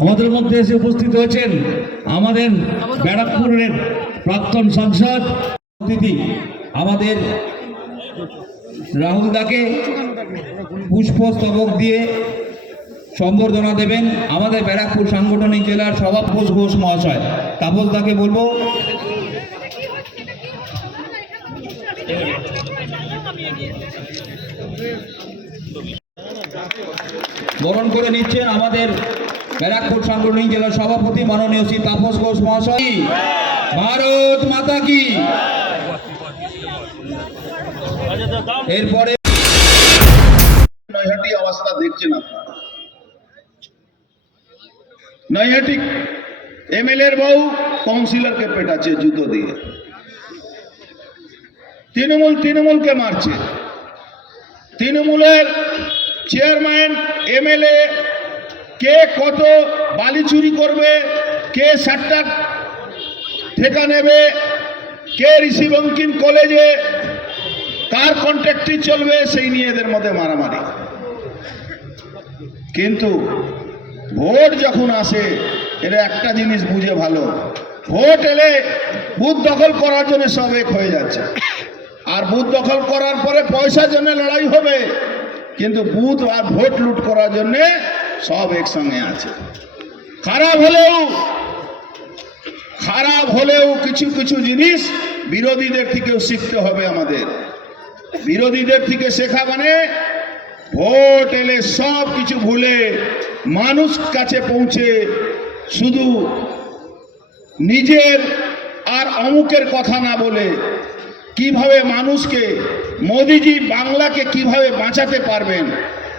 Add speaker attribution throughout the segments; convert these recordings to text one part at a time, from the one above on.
Speaker 1: আমাদের মধ্যে এসে উপস্থিত হয়েছেন আমাদের ব্যারাকপুরের প্রাক্তন সাংসদ দিদি আমাদের রাহুল দাকে পুষ্পস্তবক দিয়ে সম্বর্ধনা দেবেন আমাদের ব্যারাকপুর সাংগঠনিক জেলার সভাপতি ঘোষ মহাশয়। তাপস দাকে বলব। বরণ করে নিচ্ছেন আমাদের ব্যারাকপুর সাংগঠনিক জেলার সভাপতি মাননীয় শ্রী তাপস ঘোষ মহাশয়। ভারত মাতা কি? এরপরে
Speaker 2: নৈহাটি অবস্থা দেখছেন আপনারা। নৈহাটি এমএলএর বউ কাউন্সিলরকে পেটাচ্ছে জুতো দিয়ে। তৃণমূল, তৃণমূলকে মারছে। তৃণমূলের চেয়ারম্যান, এমএলএ, কে কত বালি চুরি করবে, কে সাতটা ঠেকা নেবে, কে ঋষি বঙ্কিম কলেজে কার কন্ট্রাক্টই চলবে, সেই নিয়ে এদের মধ্যে মারামারি। কিন্তু ভোট যখন আসে এরা একটা জিনিস বুঝে ভালো, ভোট এলে বুথ দখল করার জন্য সব এক হয়ে যাচ্ছে। আর বুথ দখল করার পরে পয়সার জন্য লড়াই হবে। কিন্তু বুথ আর ভোট লুট করার জন্য সব একসঙ্গে আছে। খারাপ হলেও খারাপ হলেও কিছু কিছু জিনিস বিরোধীদের থেকেও শিখতে হবে আমাদের। বিরোধীদের থেকে শেখা মানে ভোট এলে সব কিছু ভুলে মানুষ কাছে পৌঁছে শুধু নিজের আর অমুকের কথা না বলে কীভাবে মানুষকে, মোদিজি বাংলাকে কীভাবে বাঁচাতে পারবেন?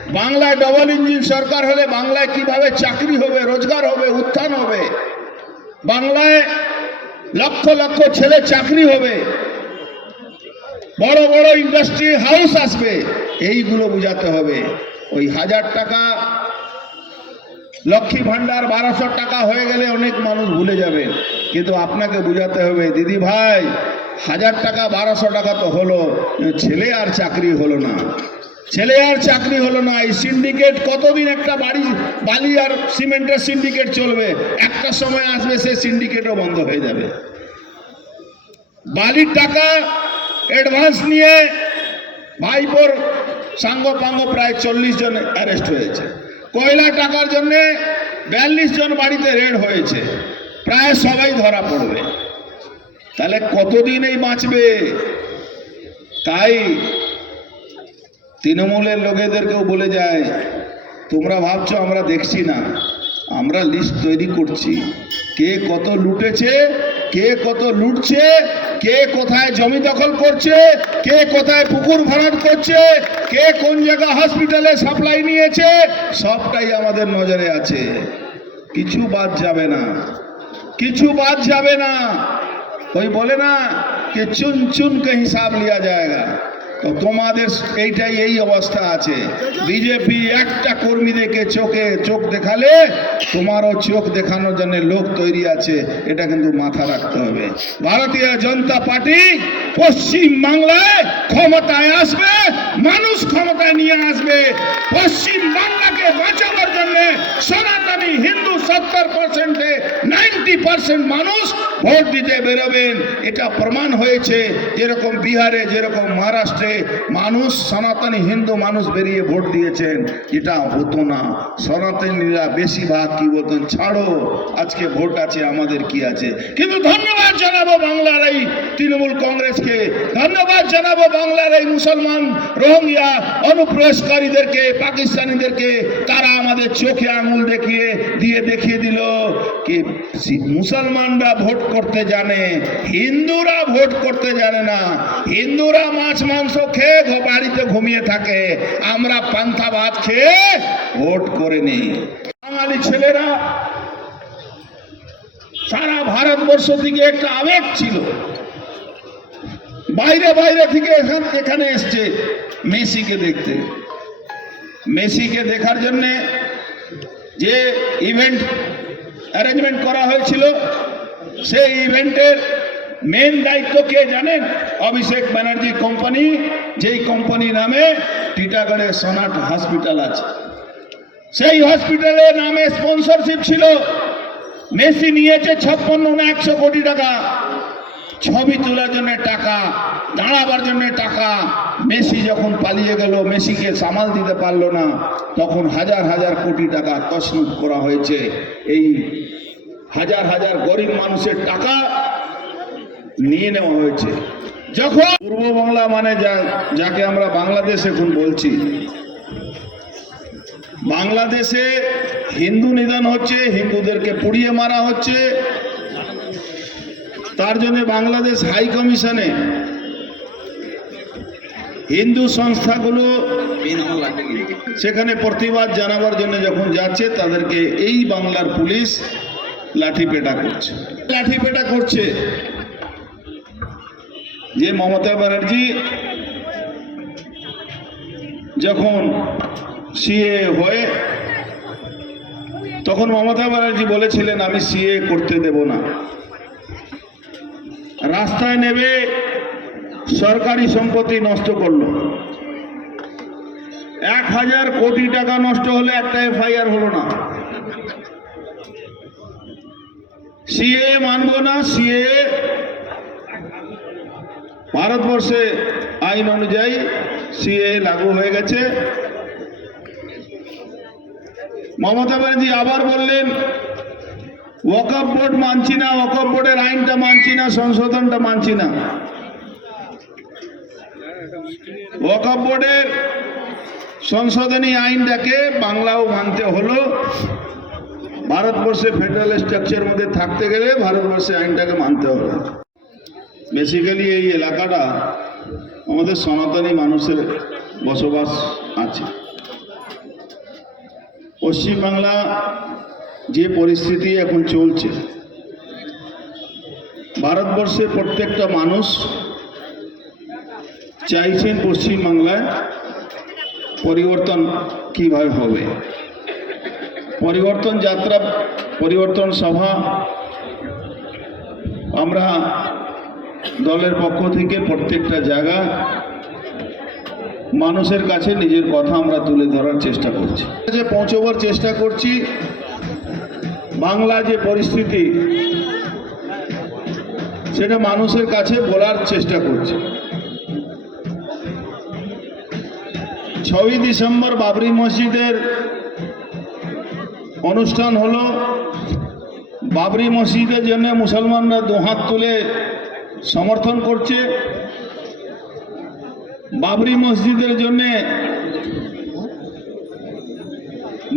Speaker 2: বাংলায় ডবল ইঞ্জিন সরকার হলে বাংলায় কীভাবে চাকরি হবে, রোজগার হবে, উত্থান হবে? বাংলায় লক্ষ লক্ষ ছেলে চাকরি হবে। বড় বড় ইন্ডাস্ট্রি হাউস আসবে। এইগুলো বোঝাতে হবে। ওই হাজার টাকা লক্ষ্মী ভান্ডার বারোশো টাকা হয়ে গেলে অনেক মানুষ ভুলে যাবে। কিন্তু আপনাকে বোঝাতে হবে, দিদি ভাই হাজার টাকা, বারোশো টাকা তো হলো, ছেলে আর চাকরি হলো না। ছেলে আর চাকরি হলো না, এই সিন্ডিকেট কতদিন একটা বাড়ি, বালি আর সিমেন্টের সিন্ডিকেট চলবে? একটা সময় আসবে সে সিন্ডিকেটও বন্ধ হয়ে যাবে। বালির টাকা অ্যাডভান্স নিয়ে ভাইপোর সাঙ্গ পাঙ্গ প্রায় চল্লিশ জন অ্যারেস্ট হয়েছে। কয়লা টাকার জন্যে বিয়াল্লিশ জন বাড়িতে রেড হয়েছে। প্রায় সবাই ধরা পড়বে। তাহলে কতদিন এই বাঁচবে? তাই তৃণমূলের লোকেদেরকেও বলে যায়, তোমরা ভাবছ আমরা দেখছি না, আমরা লিস্ট তৈরি করছি। কে কত লুটেছে, কে কত লুটছে, কে কোথায় জমি দখল করছে, কে কোথায় পুকুর ভরাট করছে, কে কোন জায়গা হসপিটালে সাপ্লাই নিয়েছে, সবটাই আমাদের নজরে আছে। কিছু বাদ যাবে না, কিছু বাদ যাবে না। ওই বলে না যে চুন চুন কে হিসাব লিয়া যায়গা তো তোমাদের এইটাই এই অবস্থা আছে বিজেপি একটা কর্মীদেরকে চোখে চোখ দেখালে তোমারও চোখ দেখানোর জন্য লোক তৈরি আছে এটা কিন্তু মাথা রাখতে হবে ভারতীয় জনতা পার্টি পশ্চিম বাংলায় ক্ষমতায় আসবে মানুষ ক্ষমতায় নিয়ে আসবে পশ্চিম বাংলাকে বাঁচাবার জন্য সনাতনী হিন্দু সত্তর পার্সেন্টে নাইনটি পার্সেন্ট মানুষ ভোট দিতে বেরোবেন, এটা প্রমাণ হয়েছে যেরকম বিহারে, যেরকম মহারাষ্ট্রে মানুষ, সনাতনী হিন্দু মানুষ বেরিয়ে ভোট দিয়েছেন। এটা হতো না। সনাতনীরা বেশিরভাগ কি বলতেন ছাড়ো, আজকে ভোট আছে, আমাদের কি আছে? কিন্তু ধন্যবাদ জানাব বাংলার এই তৃণমূল কংগ্রেসকে। ধন্যবাদ জানাব বাংলার এই মুসলমান রোহিঙ্গা অনুপ্রবেশকারীদেরকে, পাকিস্তানিদেরকে। তারা আমাদের চোখে আঙুল দেখিয়ে, দিয়ে দেখিয়ে দিল কি, মুসলমানরা ভোট করতে জানে, হিন্দুরা ভোট করতে জানে না। হিন্দুরা মাছ, মাংস খেয়ে বাড়িতে ঘুমিয়ে থাকে। আমরা পান্থা ভাত খেয়ে ভোট করে নিই। বাঙালি ছেলেরা সারা ভারতবর্ষ থেকে একটা আবেগ ছিল। বাইরে বাইরে থেকে এখান এখানে এসছে মেসিকে দেখতে। মেসিকে দেখার জন্যে যে ইভেন্ট অ্যারেঞ্জমেন্ট করা হয়েছিল সেই ইভেন্টের মেন দায়িত্ব কে জানেন? অভিষেক ব্যানার্জি কোম্পানি যেই কোম্পানি নামে টিটাগড়ে সোনাট হসপিটাল আছে। সেই হসপিটালের নামে স্পন্সরশিপ ছিল। মেসি নিয়েছে ছাপ্পান্ন না একশো কোটি টাকা। ছবি তোলার জন্য টাকা, দাঁড়াবার জন্য টাকা। মেসি যখন পালিয়ে গেল, মেসিকে সামাল দিতে পারল না, তখন হাজার হাজার কোটি টাকা তছরূপ করা হয়েছে এই হাজার হাজার গরিব মানুষের টাকা নিয়ে নেওয়া হয়েছে। যখন পূর্ব বাংলা মানে যা, যাকে আমরা বাংলাদেশ এখন বলছি, বাংলাদেশে হিন্দু নিধন হচ্ছে, হিন্দুদেরকে পুড়িয়ে মারা হচ্ছে, তার জন্য বাংলাদেশ হাই কমিশনে হিন্দু সংস্থাগুলো সেখানে প্রতিবাদ জানাবার জন্য যখন যাচ্ছে, তাদেরকে এই বাংলার পুলিশ লাঠিপেটা করছে। লাঠিপেটা করছে। যে মমতা ব্যানার্জি যখন সিএ হয়ে, তখন মমতা ব্যানার্জি বলেছিলেন, আমি সিএ করতে দেব না। রাস্তায় নেবে সরকারি সম্পত্তি নষ্ট করল। এক হাজার কোটি টাকা নষ্ট হলে একটা এফআইআর হলো না। সিএ মানবো না, সিএ ভারতবর্ষে আইন অনুযায়ী সিএ লাগু হয়ে গেছে। মমতা ব্যানার্জি আবার বললেন, ওয়াকফ বোর্ড মানছি না, ওয়াকফ বোর্ডের আইনটা মানছি না, সংশোধনটা মানছি না। ওয়াকফ বোর্ডের সংশোধনী আইনটাকে বাংলাও মানতে হলো। ভারতবর্ষে ফেডারেল স্ট্রাকচার মধ্যে থাকতে গেলে ভারতবর্ষে আইনটাকে মানতে হবে। বেসিক্যালি এই এলাকাটা আমাদের সনাতনী মানুষের বসবাস আছে। পশ্চিমবাংলা যে পরিস্থিতি এখন চলছে, ভারতবর্ষের প্রত্যেকটা মানুষ চাইছেন পশ্চিমবাংলায় পরিবর্তন কীভাবে হবে। পরিবর্তন যাত্রা, পরিবর্তন সভা আমরা দলের পক্ষ থেকে প্রত্যেকটা জায়গা মানুষের কাছে নিজের কথা আমরা তুলে ধরার চেষ্টা করছি। যে পৌঁছবার চেষ্টা করছি বাংলা যে পরিস্থিতি, সেটা মানুষের কাছে বলার চেষ্টা করছি। ছয়ই ডিসেম্বর বাবরি মসজিদের অনুষ্ঠান হলো বাবরি মসজিদের জন্য মুসলমানরা দুহাত তুলে সমর্থন করছে। বাবরি মসজিদের জন্যে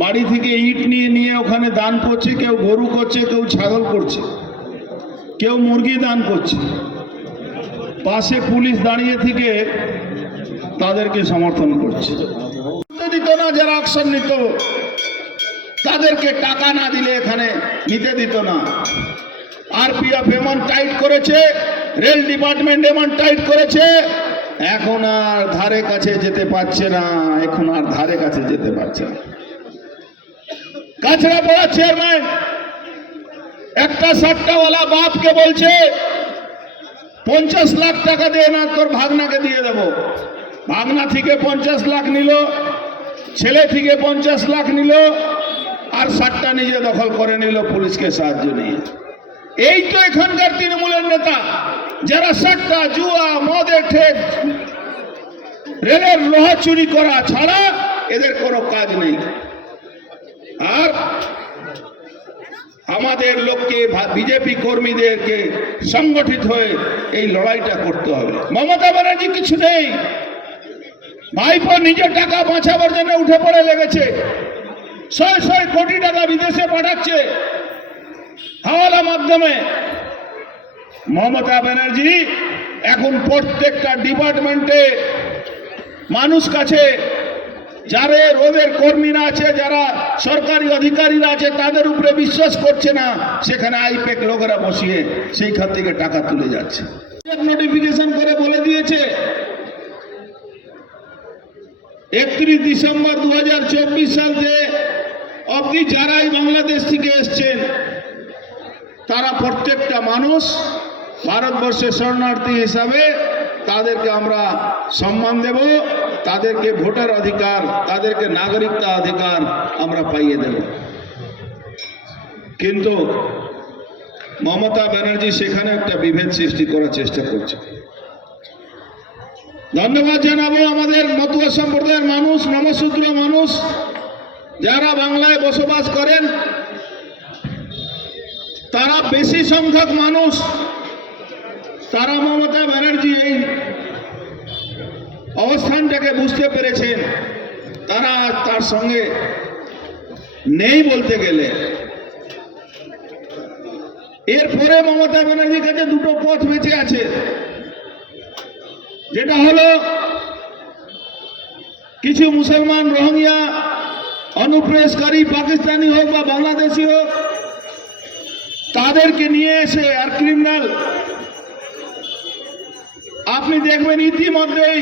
Speaker 2: বাড়ি থেকে ইট নিয়ে নিয়ে ওখানে দান করছে, কেউ গরু করছে, কেউ ছাগল করছে, কেউ মুরগি দান করছে। পাশে পুলিশ দাঁড়িয়ে থেকে তাদেরকে সমর্থন করছে। দিত না যারা অকশন নিত তাদেরকে টাকা না দিলে এখানে নিতে দিত না। আরপিএফ এমন টাইট করেছে, রেল ডিপার্টমেন্ট এমন টাইট করেছে, এখন আর ধারে কাছে যেতে পারছে না, এখন আর ধারে কাছে যেতে পারছে না। কাছড়া পড়া চেয়ারম্যান, একটা সাতটাওয়ালা বাপকে বলছে, পঞ্চাশ লাখ টাকা দিয়ে না, তোর ভাগনাকে দিয়ে দেব। ভাগনা থেকে পঞ্চাশ লাখ নিল, ছেলে থেকে পঞ্চাশ লাখ নিল আর সাতটা নিজে দখল করে নিল, পুলিশকে সাহায্য নিয়ে। এই তো এখানকার তৃণমূলের নেতা, যারা সাতটা জুয়া মদের ঠেক, রেলের লোহা চুরি করা ছাড়া এদের কোনো কাজ নেই। আর আমাদের লোককে, বিজেপি কর্মীদেরকে সংগঠিত হয়ে এই লড়াইটা করতে হবে। মমতা ব্যানার্জি কিছু নেই। ভাইপো নিজের টাকা বাঁচাবার জন্য উঠে পড়ে লেগেছে। ছয় ছয় কোটি টাকা বিদেশে পাঠাচ্ছে। হাওয়ালা মাধ্যমে। মমতা ব্যানার্জি এখন প্রত্যেকটা ডিপার্টমেন্টে মানুষ কাছে যারা ওদের কর্মীরা আছে, যারা সরকারি অধিকারীরা আছে, তাদের উপরে বিশ্বাস করছে না, সেখানে আইপেক লোকেরা বসিয়ে সেইখান থেকে টাকা তুলে যাচ্ছে। নোটিফিকেশন করে বলে দিয়েছে। একত্রিশ ডিসেম্বর দু সাল যে অবধি যারাই বাংলাদেশ থেকে এসছেন, তারা প্রত্যেকটা মানুষ ভারতবর্ষের শরণার্থী হিসাবে তাদেরকে আমরা সম্মান দেব, তাদেরকে ভোটার অধিকার, তাদেরকে নাগরিকতা অধিকার আমরা পাইয়ে দেব। কিন্তু মমতা ব্যানার্জি সেখানে একটা বিভেদ সৃষ্টি করার চেষ্টা করছে। ধন্যবাদ জানাব আমাদের মতুয়া সম্প্রদায়ের মানুষ নমশূদ্র মানুষ যারা বাংলায় বসবাস করেন, তারা বেশি সংখ্যক মানুষ, তারা মমতা ব্যানার্জি এই অবস্থানটাকে বুঝতে পেরেছেন। তারা তার সঙ্গে নেই বলতে গেলে। এরপরে মমতা ব্যানার্জির কাছে দুটো পথ বেঁচে আছে। যেটা হলো, কিছু মুসলমান রোহিঙ্গা অনুপ্রবেশকারী পাকিস্তানি হোক বা বাংলাদেশি হোক, তাদেরকে নিয়ে এসে আর ক্রিমিনাল আপনি দেখবেন ইতিমধ্যেই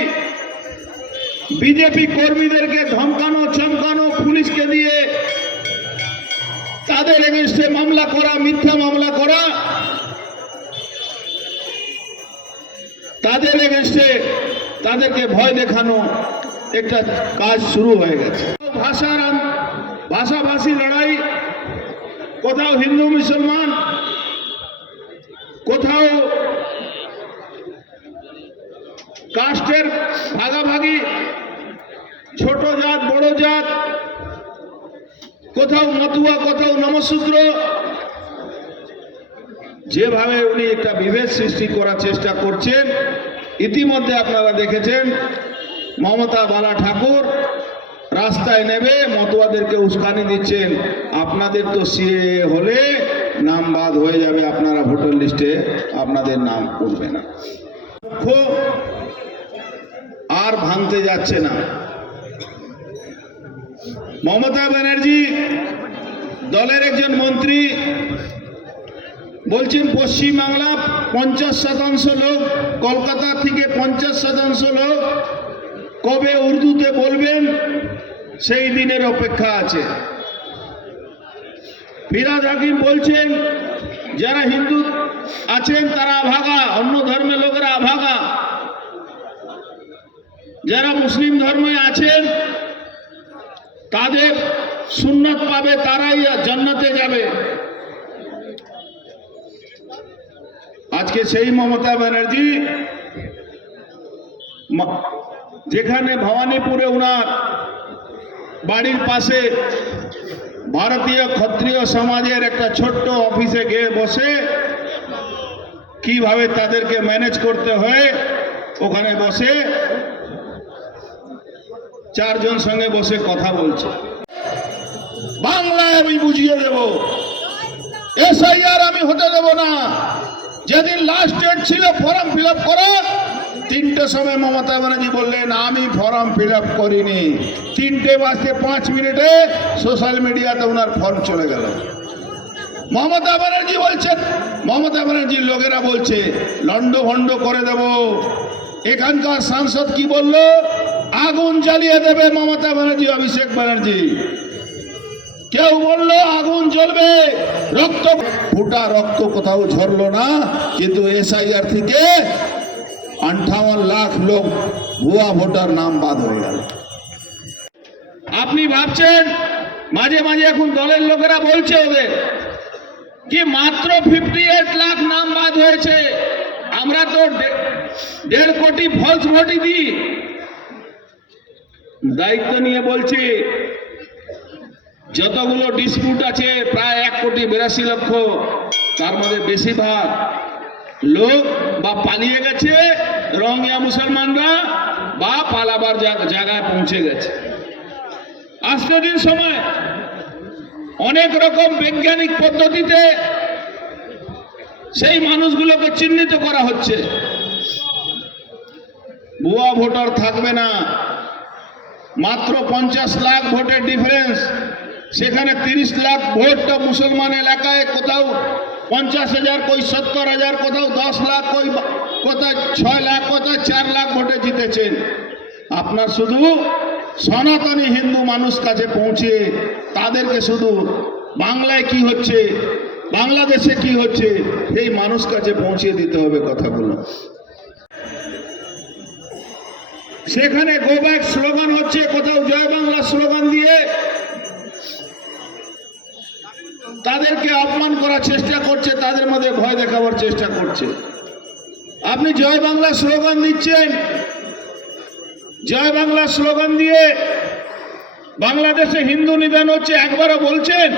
Speaker 2: বিজেপি কর্মীদেরকে ধমকানো, চমকানো, পুলিশকে দিয়ে তাদের এগেনস্টে মামলা করা, মিথ্যা মামলা করা, তাদের এগেনস্টে তাদেরকে ভয় দেখানো একটা কাজ শুরু হয়ে গেছে। ভাষার ভাষাভাষী লড়াই, কোথাও হিন্দু, মুসলমান, কোথাও কাস্টের ভাগাভাগি, ছোট জাত, বড় জাত, কোথাও মতুয়া, কোথাও নমশূদ্র যেভাবে উনি একটা বিভেদ সৃষ্টি করার চেষ্টা করছেন, ইতিমধ্যে আপনারা দেখেছেন মমতা বালা ঠাকুর রাস্তায় নেবে, মতুয়াদেরকে উস্কানি দিচ্ছেন। আপনাদের তো সিএ হলে নাম বাদ হয়ে যাবে, আপনারা ভোটার লিস্টে আপনাদের নাম উঠবে না। আর ভাঙতে যাচ্ছে না। মমতা ব্যানার্জি দলের একজন মন্ত্রী বলছেন, পশ্চিমবাংলা পঞ্চাশ শতাংশ লোক, কলকাতা থেকে পঞ্চাশ শতাংশ লোক কবে উর্দুতে বলবেন? সেই দিনের অপেক্ষা আছে। ফিরাজ হাকিম বলছেন, যারা হিন্দু আছেন তারা আভাগা অন্য ধর্মের লোকেরা আভাগা যারা মুসলিম ধর্মে আছেন, তাদের সুন্নত পাবে, তারাই জান্নাতে যাবে। আজকে সেই মমতা ব্যানার্জি যেখানে ভবানীপুরে উনার বাড়ির পাশে ভারতীয় ক্ষত্রিয় সমাজের একটা ছোট্ট অফিসে গিয়ে বসে কীভাবে তাদেরকে ম্যানেজ করতে হয়, ওখানে বসে চারজন সঙ্গে বসে কথা বলছে। বাংলায় আমি বুঝিয়ে দেব, এসআইআর আমি হতে দেব না। যেদিন লাস্ট ডেট ছিল ফর্ম ফিল আপ করার তিনটে সময় মমতা ব্যানার্জি বললেন, আমি ফর্ম ফিল আপ করিনি। তিনটে বাজতে পাঁচ মিনিটে সোশ্যাল মিডিয়াতে ওনার ফর্ম চলে গেল। মমতা ব্যানার্জি বলছেন, মমতা ব্যানার্জির লোকেরা বলছে, লন্ড ভণ্ড করে দেব। এখানকার সাংসদ কি বলল? আগুন জ্বালিয়ে দেবে মমতা ব্যানার্জি, অভিষেক ব্যানার্জি। কেউ বলল, আগুন জ্বলবে, রক্ত ফুটা রক্ত কোথাও ঝরলো না, কিন্তু এসআইআর থেকে আঠাওয়ান লাখ লোক ভুয়া ভোটার নাম বাদ হয়ে গেল। আপনি ভাবছেন, মাঝে মাঝে এখন দলের লোকেরা বলছে ওদের কি মাত্র ফিফটি এইট লাখ নাম বাদ হয়েছে। আমরা তো দেড় কোটি ফলস ভোটই দিই। দায়িত্ব নিয়ে বলছি, যতগুলো ডিসপুট আছে, প্রায় এক কোটি বিরাশি লক্ষ, তার মধ্যে বেশিরভাগ লোক বা পালিয়ে গেছে, রঙিয়া মুসলমানরা বা পালাবার জায়গায় পৌঁছে গেছে। আজকের দিন সময়। অনেক রকম বৈজ্ঞানিক পদ্ধতিতে সেই মানুষগুলোকে চিহ্নিত করা হচ্ছে। ভুয়া ভোটার থাকবে না। মাত্র পঞ্চাশ লাখ ভোটের ডিফারেন্স সেখানে তিরিশ লাখ ভোটটা মুসলমান এলাকায় কোথাও পঞ্চাশ হাজার, কই সত্তর হাজার, কোথাও দশ লাখ, কই কোথায় ছয় লাখ, কোথায় চার লাখ ভোটে জিতেছেন। আপনার শুধু সনাতনী হিন্দু মানুষ কাছে পৌঁছে তাদেরকে শুধু বাংলায় কি হচ্ছে, বাংলাদেশে কি হচ্ছে, এই মানুষ কাছে পৌঁছে দিতে হবে কথাগুলো সেখানে গো ব্যাক স্লোগান হচ্ছে, কোথাও জয় বাংলা স্লোগান দিয়ে তাদেরকে অপমান করার চেষ্টা করছে, তাদের মধ্যে ভয় দেখাবার চেষ্টা করছে। আপনি জয় বাংলা স্লোগান দিচ্ছেন। জয় বাংলা স্লোগান দিয়ে বাংলাদেশে হিন্দু নিধন হচ্ছে, একবারও বলছেন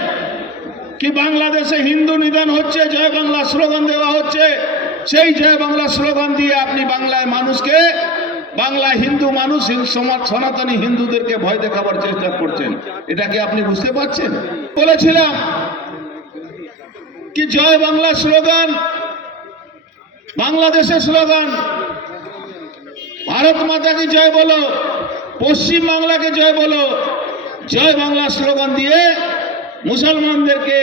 Speaker 2: কি বাংলাদেশে হিন্দু নিধন হচ্ছে, জয় বাংলা স্লোগান দেওয়া হচ্ছে। সেই জয় বাংলা স্লোগান দিয়ে আপনি বাংলায় মানুষকে বাংলা হিন্দু মানুষ সনাতনী হিন্দুদেরকে ভয় দেখাবার চেষ্টা করছেন। এটাকে আপনি বুঝতে পারছেন? বলেছিলাম কি জয় বাংলা স্লোগান? বাংলাদেশের স্লোগান। ভারত মাতাকে জয় বলো, পশ্চিম বাংলাকে জয় বলো। জয় বাংলা স্লোগান দিয়ে মুসলমানদেরকে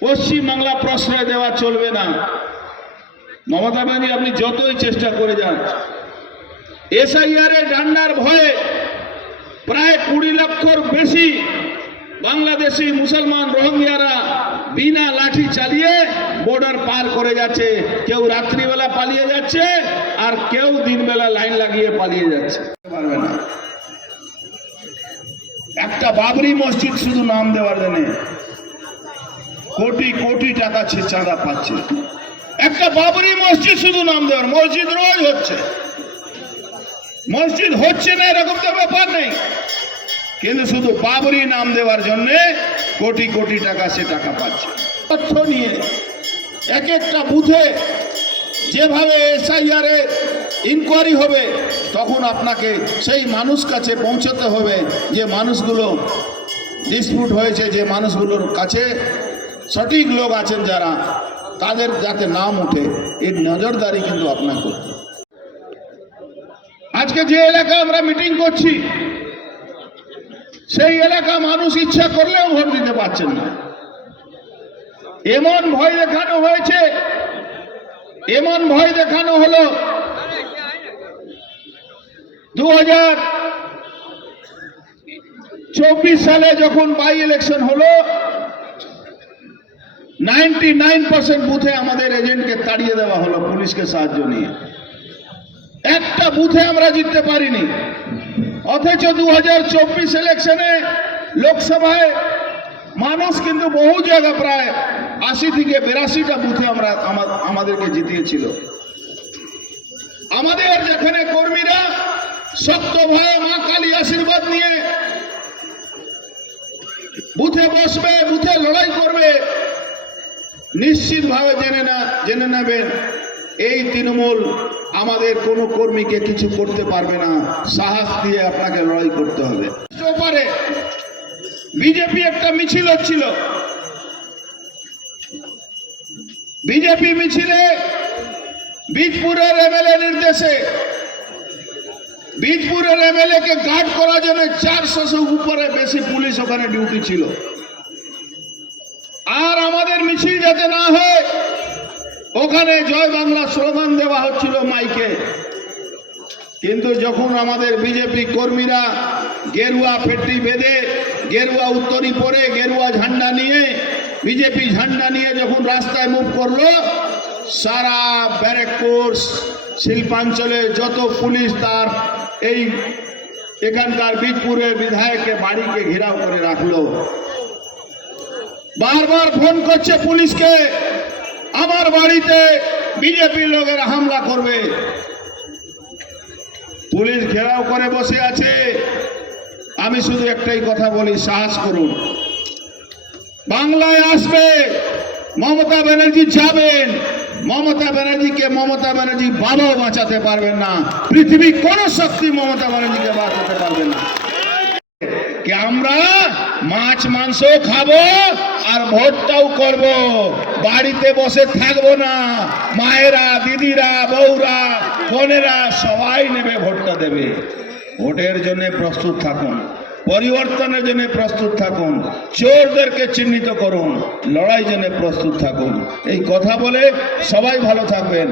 Speaker 2: পশ্চিম বাংলা প্রশ্রয় দেওয়া চলবে না। মমতা ব্যানার্জি, আপনি যতই চেষ্টা করে যান এসআইআর এর ডান্ডার ভয়ে প্রায় কুড়ি লক্ষর বেশি বাংলাদেশি মুসলমান রোহিঙ্গারা বিনা লাঠি চালিয়ে বর্ডার পার করে যাচ্ছে। কেউ রাত্রিবেলা পালিয়ে যাচ্ছে আর কেউ দিনবেলা লাইন লাগিয়ে পালিয়ে যাচ্ছে। পারবে না। একটা বাবরি মসজিদ শুধু নাম দেওয়ার জন্য কোটি কোটি টাকা চাঁদা পাচ্ছে। একটা বাবরি মসজিদ শুধু নাম দেওয়ার, মসজিদ রোজ হচ্ছে। মসজিদ হচ্ছে না, এরকম তো ব্যাপার নেই। কিন্তু শুধু বাবরি নাম দেওয়ার জন্য কোটি কোটি টাকা সে টাকা পাচ্ছে। তথ্য নিয়ে এক একটা বুথে যেভাবে এসআইআর ইনকোয়ারি হবে, তখন আপনাকে সেই মানুষ কাছে পৌঁছতে হবে যে মানুষগুলো ডিসপিউট হয়েছে, যে মানুষগুলোর কাছে সঠিক লোক আছেন যারা, তাদের যাতে নাম ওঠে, এর নজরদারি কিন্তু আপনার করতে আজকে যে এলাকা আমরা মিটিং করছি সেই এলাকা মানুষ ইচ্ছা করলেও ভোট দিতে পারছেন না। এমন ভয় দেখানো হয়েছে, এমন ভয় দেখানো হলো দু চব্বিশ সালে যখন বাই ইলেকশন হলো নাইনটি নাইন পার্সেন্ট বুথে আমাদের এজেন্টকে তাড়িয়ে দেওয়া হলো, পুলিশকে সাহায্য নিয়ে। একটা বুথে আমরা জিততে পারিনি। অথচ দু হাজার চব্বিশ ইলেকশনে লোকসভায় মানুষ কিন্তু বহু জায়গা প্রায় আশি থেকে বিরাশিটা বুথে আমরা আমাদেরকে জিতিয়েছিল। আমাদের যেখানে কর্মীরা সত্য ভয়ে মা কালী আশীর্বাদ নিয়ে বুথে বসবে, বুথে লড়াই করবে, নিশ্চিতভাবে জেনে না জেনে নেবেন, এই তৃণমূল আমাদের কোনো কর্মীকে কিছু করতে পারবে না। সাহস দিয়ে আপনাকে লড়াই করতে হবে। বিজেপি একটা মিছিল হচ্ছিল। বিজেপি মিছিলে বীজপুরের এমএলএ নির্দেশে বীজপুরের এমএলএ কে গার্ড করার জন্য চারশো উপরে বেশি পুলিশ ওখানে ডিউটি ছিল। আর আমাদের মিছিল যাতে না হয় ওখানে জয় বাংলা স্লোগান দেওয়া হচ্ছিল মাইকে। কিন্তু যখন আমাদের বিজেপি কর্মীরা গেরুয়া ফেটরি বেঁধে, গেরুয়া উত্তরী পরে, গেরুয়া ঝান্ডা নিয়ে, বিজেপি ঝান্ডা নিয়ে যখন রাস্তায় মুভ করল, সারা ব্যারেকপুর শিল্পাঞ্চলে যত পুলিশ তার এই এখানকার বীজপুরের বিধায়ককে বাড়িকে ঘেরাও করে রাখল। বারবার ফোন করছে পুলিশকে। আমার বাড়িতে বিজেপি লোকেরা হামলা করবে। পুলিশ ঘেরাও করে বসে আছে। আমি শুধু একটাই কথা বলি, সাহস করুন। বাংলায় আসবে, মমতা ব্যানার্জি যাবেন। মমতা ব্যানার্জিকে মমতা ব্যানার্জি বাবাও বাঁচাতে পারবেন না। পৃথিবী কোন শক্তি মমতা ব্যানার্জিকে বাঁচাতে পারবে না। কি আমরা মাছ মাংস খাব আর ভোটটাও করব? বাড়িতে বসে থাকব না। মায়েরা, দিদিরা, বউরা, বোনেরা সবাই নেবে, ভোটটা দেবে। ভোটের জন্য প্রস্তুত থাকুন, পরিবর্তনের জন্য প্রস্তুত থাকুন, চোরদেরকে চিহ্নিত করুন, লড়াই জন্য প্রস্তুত থাকুন। এই কথা বলে সবাই ভালো থাকবেন।